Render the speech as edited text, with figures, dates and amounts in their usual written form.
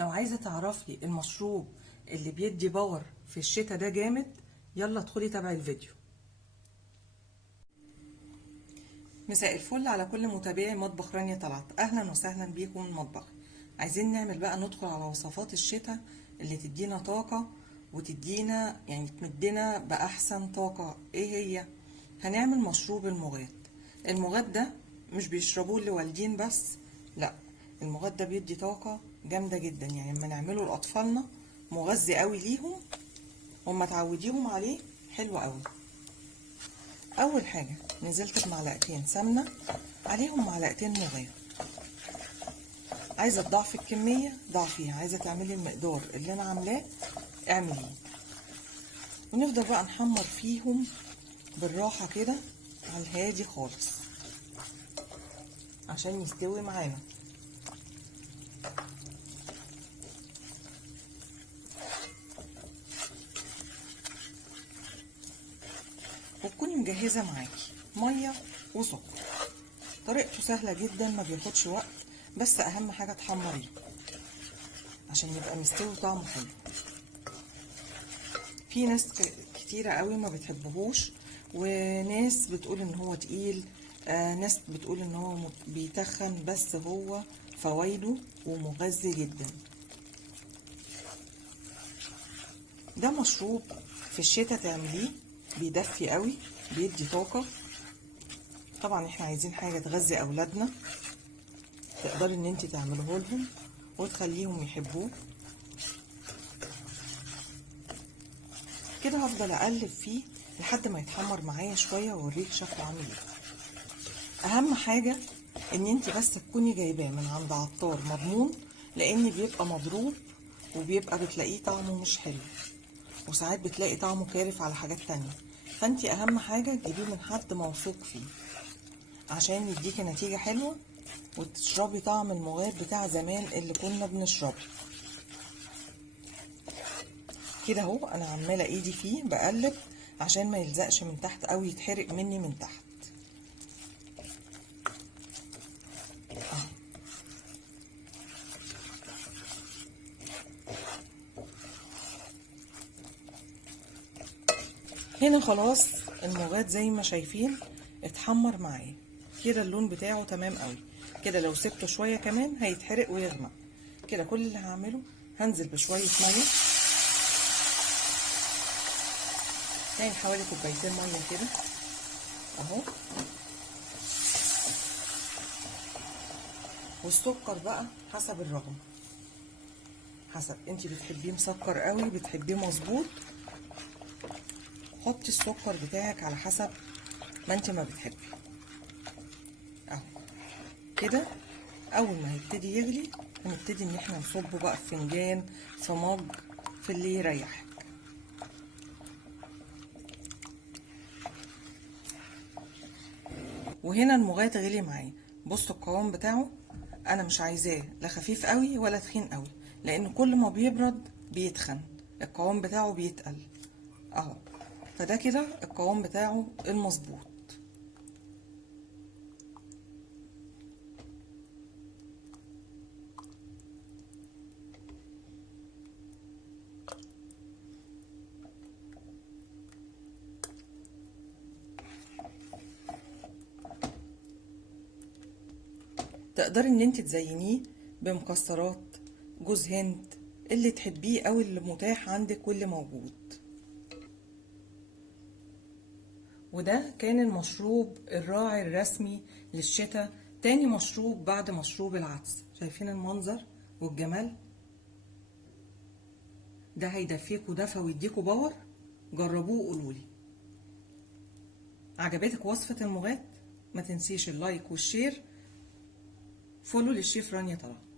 لو عايزة تعرفي المشروب اللي بيدي باور في الشتاء ده جامد، يلا ادخلي تابعي الفيديو. مساء الفل على كل متابعي مطبخ رانيا طلعت، اهلا وسهلا بيكم المطبخ. عايزين نعمل بقى ندخل على وصفات الشتاء اللي تدينا طاقة وتدينا يعني تمدنا بأحسن طاقة. ايه هي؟ هنعمل مشروب المغات. المغات ده مش بيشربوه لوالدين بس، لا، المغات ده بيدي طاقة جامدة جدا. يعني لما نعمله لأطفالنا مغذي قوي ليهم وما تعوديهم عليه حلو قوي. اول حاجة نزلت بمعلقتين سمنة عليهم معلقتين مغات. عايزة تضعفي الكمية ضعفيها، عايزة تعملي المقدار اللي انا عاملاه اعمليه. ونفضل بقى نحمر فيهم بالراحة كده على الهادي خالص عشان يستوي معانا. وتكوني مجهزة معاكي مية وسكر. طريقته سهلة جدا، ما بياخدش وقت، بس اهم حاجة تحمريه عشان يبقى مستوي طعمه حلو. في ناس كتيرة قوي ما بتحبهوش، وناس بتقول ان هو تقيل، ناس بتقول ان هو بيتخن، بس هو فوائده ومغذي جدا. ده مشروب في الشتاء تعمليه، بيدفي قوي، بيدي طاقة. طبعا احنا عايزين حاجة تغذي اولادنا، تقدري ان انت تعملوه لهم وتخليهم يحبوه. كده هفضل اقلب فيه لحد ما يتحمر معايا شويه واوريك شكله عامل ايه. اهم حاجه ان انت بس تكوني جايباه من عند عطار مضمون، لان بيبقى مضروب وبيبقى بتلاقيه طعمه مش حلو، وساعات بتلاقي طعمه كارف على حاجات تانية. فانت اهم حاجه تجيبيه من حد موثوق فيه عشان يديكي نتيجه حلوه وتشربي طعم المغات بتاع زمان اللي كنا بنشربه. كده اهو انا عماله ايدي فيه بقلب عشان ما يلزقش من تحت او يتحرق مني من تحت. هنا خلاص المغات زي ما شايفين اتحمر معايا كده، اللون بتاعه تمام قوي. كده لو سبته شويه كمان هيتحرق ويغمق. كده كل اللي هعمله هنزل بشويه ميه، يعني حوالي كوبايتين ميه كده اهو. والسكر بقى حسب الرغبه، حسب انتي بتحبيه مسكر قوي بتحبيه مظبوط، حطي السكر بتاعك على حسب ما انت ما بتحبي. اهو كده اول ما هيبتدي يغلي هنبتدي ان احنا نصبه بقى في فنجان، في مج، في اللي يريحك. وهنا المغات غلي معايا. بصوا القوام بتاعه، انا مش عايزاه لا خفيف قوي ولا تخين قوي، لان كل ما بيبرد بيتخن، القوام بتاعه بيتقل اهو. فده كده القوام بتاعه المظبوط. تقدري ان انت تزينيه بمكسرات، جوز هند، اللي تحبيه او اللي متاح عندك واللي موجود. وده كان المشروب الراعي الرسمي للشتاء، تاني مشروب بعد مشروب العدس. شايفين المنظر والجمال ده؟ هيدفيكوا دفى ويديكوا باور. جربوه وقولولي عجبتك وصفة المغات. ما تنسيش اللايك والشير. فولو للشيف رانيا طلعت.